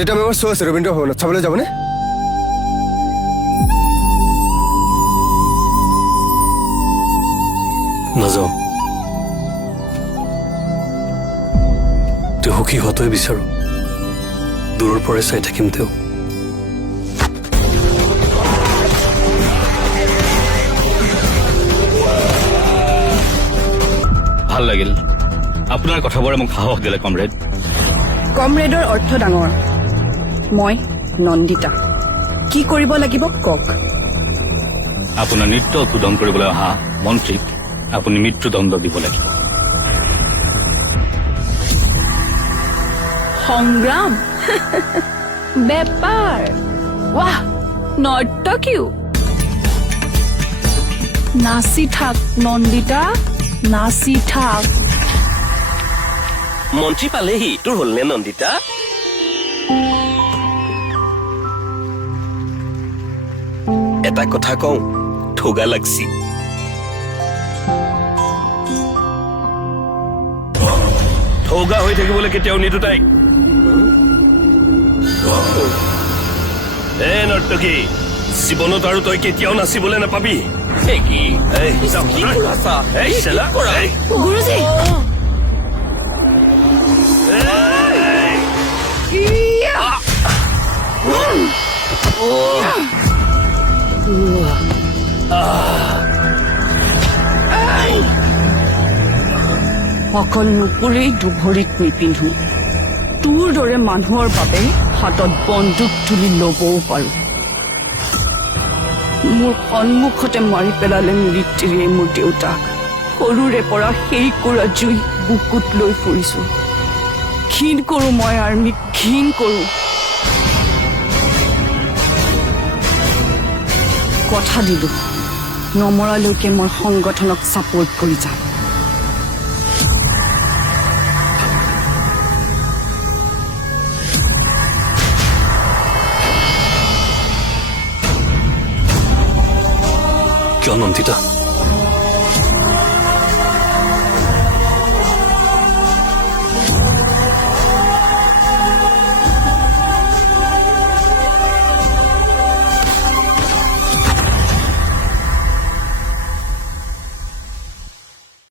নন্দিতা মেমৰ শ্ব' আছে ৰবীন্দ্ৰ ভৱনত, চাবলৈ যাবনে? নাযাওঁ। তেওঁ সুখী হোৱাটোৱে বিচাৰোঁ। দূৰৰ পৰাই চাই থাকিম তেওঁ। ভাল লাগিল আপোনাৰ কথাবোৰে মোক সাহস দিলে কমৰেড। কমৰেডৰ অৰ্থ ডাঙৰ। মই নন্দিতা। কি কৰিব লাগিব কওক। আপোনাৰ নৃত্য উদ্বোধন কৰিবলৈ অহা মন্ত্ৰীক আপুনি মৃত্যুদণ্ড দিব লাগিব। সংগ্ৰাম বেপাৰ ৱাহ নৰ্তকীও। নাচি থাক নন্দিতা, নাচি থাক। মন্ত্ৰী পালেহি, তোৰ হ'লনে নন্দিতা? এটা কথা কওঁ, ঠগা লাগছি। ঠগা হৈ থাকিবলৈ কেতিয়াও নিদো তাইক। নৰ্তকী, জীৱনত আৰু তই কেতিয়াও নাচিবলৈ নাপাবি। গুৰুজী অকল নুপুৰেই দুভৰিত নিপিন্ধো। তোৰ দৰে মানুহৰ বাবে হাতত বন্দুক তুলি ল'বও পাৰো। মোৰ সন্মুখতে মাৰি পেলালে মৃত্যুৰে মোৰ দেউতাক। সৰুৰে পৰা সেই কৰা জুই বুকুত লৈ ফুৰিছো। ঘিণ কৰো মই আৰ্মিক, ঘিণ কৰো। কথা দিলো নমৰালৈকে মই সংগঠনক ছাপোৰ্ট কৰি যাম। কিয় নন্দিতা?